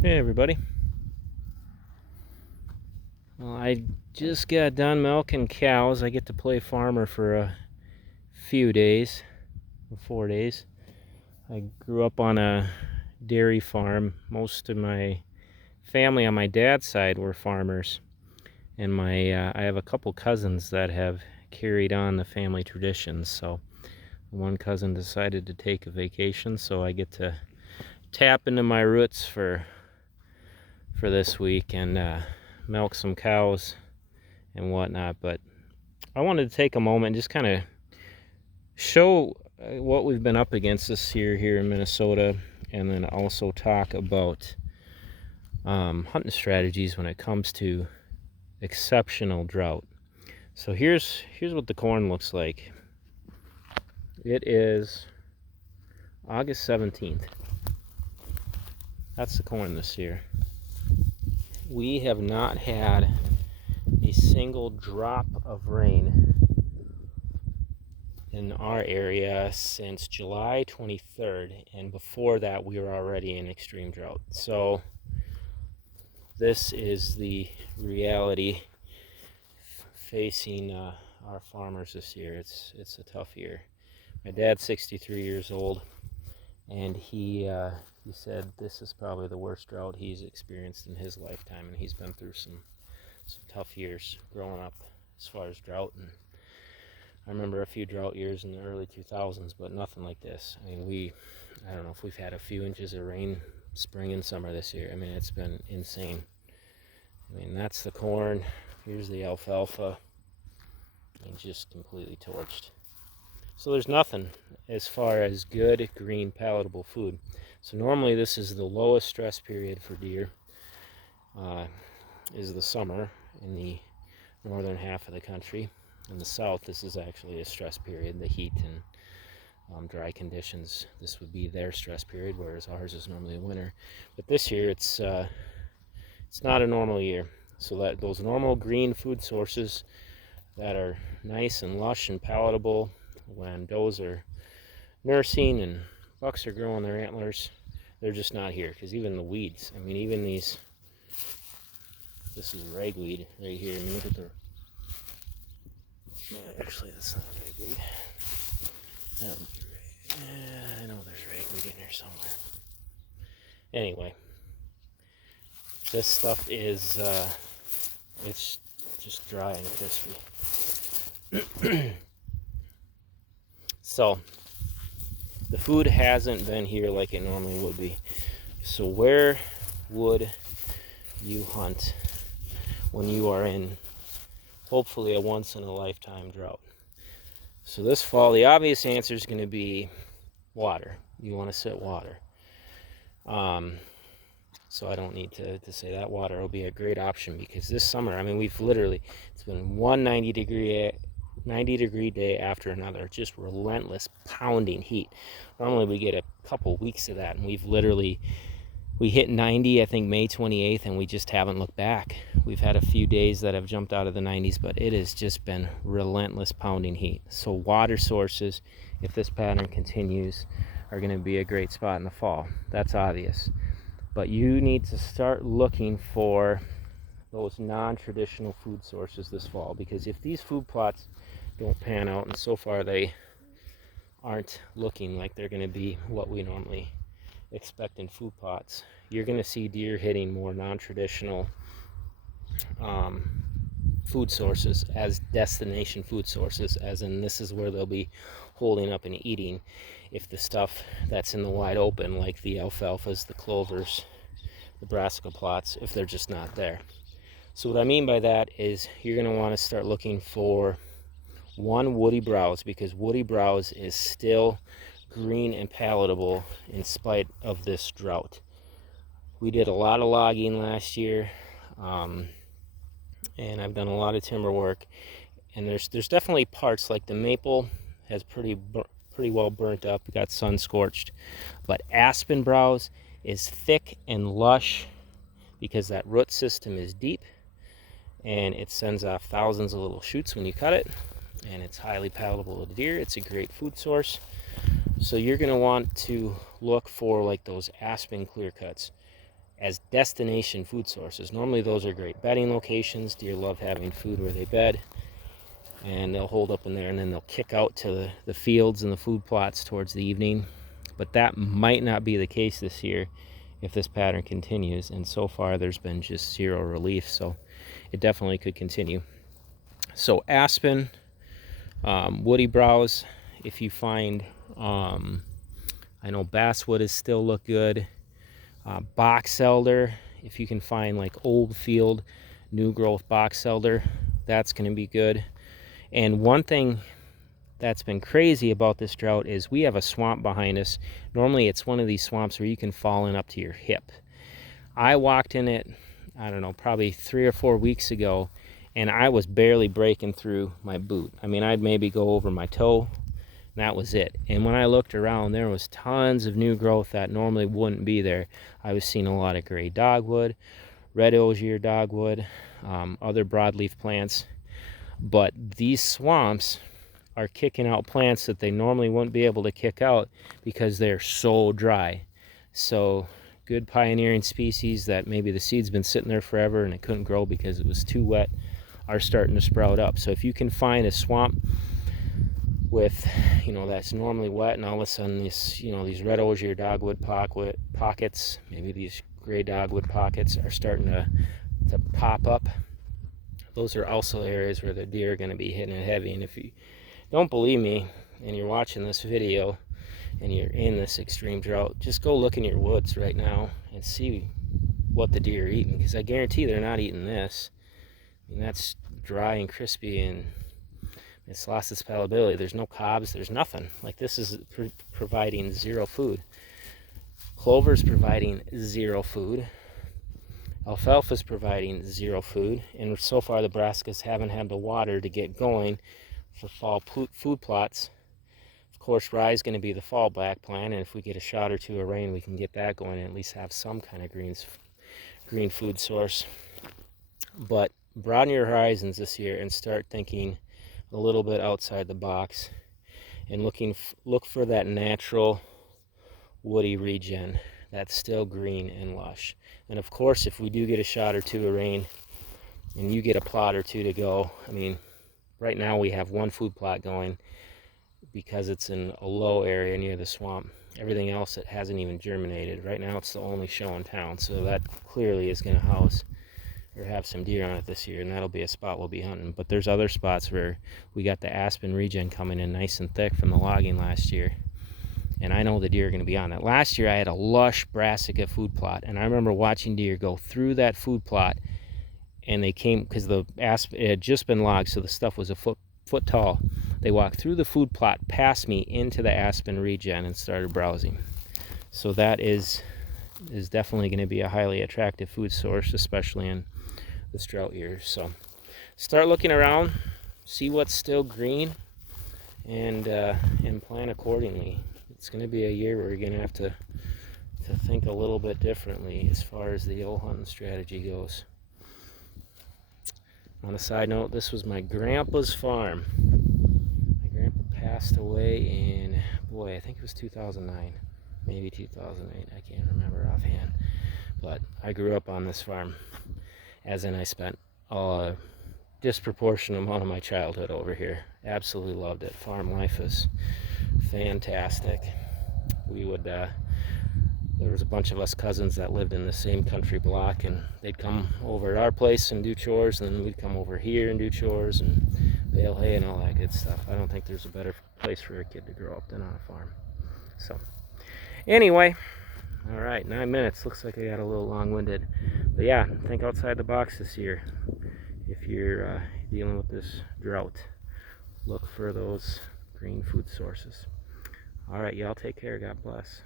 Hey everybody. Well, I just got done milking cows. I get to play farmer for a few days, 4 days. I grew up on a dairy farm. Most of my family on my dad's side were farmers, and I have a couple cousins that have carried on the family traditions. So one cousin decided to take a vacation, so I get to tap into my roots for this week and milk some cows and whatnot. But I wanted to take a moment and just kind of show what we've been up against this year here in Minnesota, and then also talk about hunting strategies when it comes to exceptional drought. So here's what the corn looks like. It is August 17th. That's the corn this year. We have not had a single drop of rain in our area since July 23rd, and before that we were already in extreme drought. So this is the reality facing our farmers this year. It's a tough year. My dad's 63 years old, and he said this is probably the worst drought he's experienced in his lifetime, and he's been through some tough years growing up as far as drought. And I remember a few drought years in the early 2000s, but nothing like this. I mean, I don't know if we've had a few inches of rain spring and summer this year. I mean, it's been insane. I mean, that's the corn. Here's the alfalfa. And just completely torched. So there's nothing as far as good, green, palatable food. So normally this is the lowest stress period for deer, is the summer in the northern half of the country. In the south, this is actually a stress period, the heat and dry conditions. This would be their stress period, whereas ours is normally winter. But this year, it's not a normal year. So that those normal green food sources that are nice and lush and palatable when does are nursing and bucks are growing their antlers, they're just not here. Because even the weeds, I mean, even these, this is ragweed right here. I mean, look at the, actually that's not ragweed. That would be I know there's ragweed in here somewhere. Anyway, this stuff is it's just dry and crispy. So the food hasn't been here like it normally would be. So where would you hunt when you are in hopefully a once in a lifetime drought? So this fall, the obvious answer is going to be water. You want to sit water. So I don't need to say that. Water will be a great option, because this summer, I mean, it's been one 90 degree day after another, just relentless pounding heat. Normally we get a couple weeks of that, and we hit 90, I think, May 28th, and we just haven't looked back. We've had a few days that have jumped out of the 90s, but it has just been relentless pounding heat. So water sources, if this pattern continues, are going to be a great spot in the fall. That's obvious. But you need to start looking for those non-traditional food sources this fall, because if these food plots don't pan out, and so far they aren't looking like they're going to be what we normally expect in food plots, you're going to see deer hitting more non-traditional food sources as destination food sources, as in this is where they'll be holding up and eating, if the stuff that's in the wide open, like the alfalfas, the clovers, the brassica plots, if they're just not there. So what I mean by that is you're going to want to start looking for woody browse, because woody browse is still green and palatable in spite of this drought. We did a lot of logging last year, and I've done a lot of timber work, and there's definitely parts like the maple has pretty well burnt up, got sun scorched, but aspen browse is thick and lush because that root system is deep, and it sends off thousands of little shoots when you cut it, and it's highly palatable to deer. It's a great food source. So you're going to want to look for like those aspen clear cuts. as destination food sources. Normally those are great bedding locations. Deer love having food where they bed, and they'll hold up in there, and then they'll kick out to the fields and the food plots towards the evening. But that might not be the case this year if this pattern continues, and so far there's been just zero relief, so it definitely could continue. So aspen, woody browse, if you find, I know basswood is still look good. Box elder, if you can find like old field, new growth box elder, that's going to be good. And one thing that's been crazy about this drought is we have a swamp behind us. Normally it's one of these swamps where you can fall in up to your hip. I walked in it, I don't know, probably 3 or 4 weeks ago, and I was barely breaking through my boot. I mean, I'd maybe go over my toe, and that was it. And when I looked around, there was tons of new growth that normally wouldn't be there. I was seeing a lot of gray dogwood, red osier dogwood, other broadleaf plants. But these swamps are kicking out plants that they normally wouldn't be able to kick out because they're so dry. So good pioneering species that maybe the seed's been sitting there forever and it couldn't grow because it was too wet are starting to sprout up. So if you can find a swamp with, that's normally wet, and all of a sudden this, these red osier dogwood pockets, maybe these gray dogwood pockets are starting to pop up, those are also areas where the deer are going to be hitting it heavy. And if you don't believe me and you're watching this video and you're in this extreme drought, just go look in your woods right now and see what the deer are eating, because I guarantee they're not eating this. I mean, that's dry and crispy and it's lost its palatability. There's no cobs, there's nothing. Like, this is providing zero food. Clover's providing zero food. Alfalfa's providing zero food, and so far the brassicas haven't had the water to get going for fall food plots. Of course, rye is going to be the fallback plan, and if we get a shot or two of rain, we can get that going and at least have some kind of green food source. But broaden your horizons this year and start thinking a little bit outside the box, and look for that natural woody regen that's still green and lush. And of course, if we do get a shot or two of rain and you get a plot or two to go, I mean, right now we have one food plot going because it's in a low area near the swamp. Everything else, it hasn't even germinated. Right now it's the only show in town, so that clearly is going to house or have some deer on it this year, and that'll be a spot we'll be hunting. But there's other spots where we got the aspen regen coming in nice and thick from the logging last year, and I know the deer are going to be on that. Last year I had a lush brassica food plot, and I remember watching deer go through that food plot, and they came, because the aspen, it had just been logged, so the stuff was a foot tall. They walked through the food plot past me into the aspen regen and started browsing. So that is definitely going to be a highly attractive food source, especially in this drought year. So start looking around, see what's still green, and plan accordingly. It's going to be a year where you're going to have to think a little bit differently as far as the old hunting strategy goes. On a side note, this was my grandpa's farm. My grandpa passed away in, boy, I think it was 2009, maybe 2008, I can't remember offhand. But I grew up on this farm, as in I spent a disproportionate amount of my childhood over here. Absolutely loved it. Farm life is fantastic. We would, there was a bunch of us cousins that lived in the same country block, and they'd come over at our place and do chores, and then we'd come over here and do chores and bale hay and all that good stuff. I don't think there's a better place for a kid to grow up than on a farm. So anyway, all right, 9 minutes. Looks like I got a little long-winded, but yeah, think outside the box this year. If you're dealing with this drought, look for those green food sources. All right, y'all take care. God bless.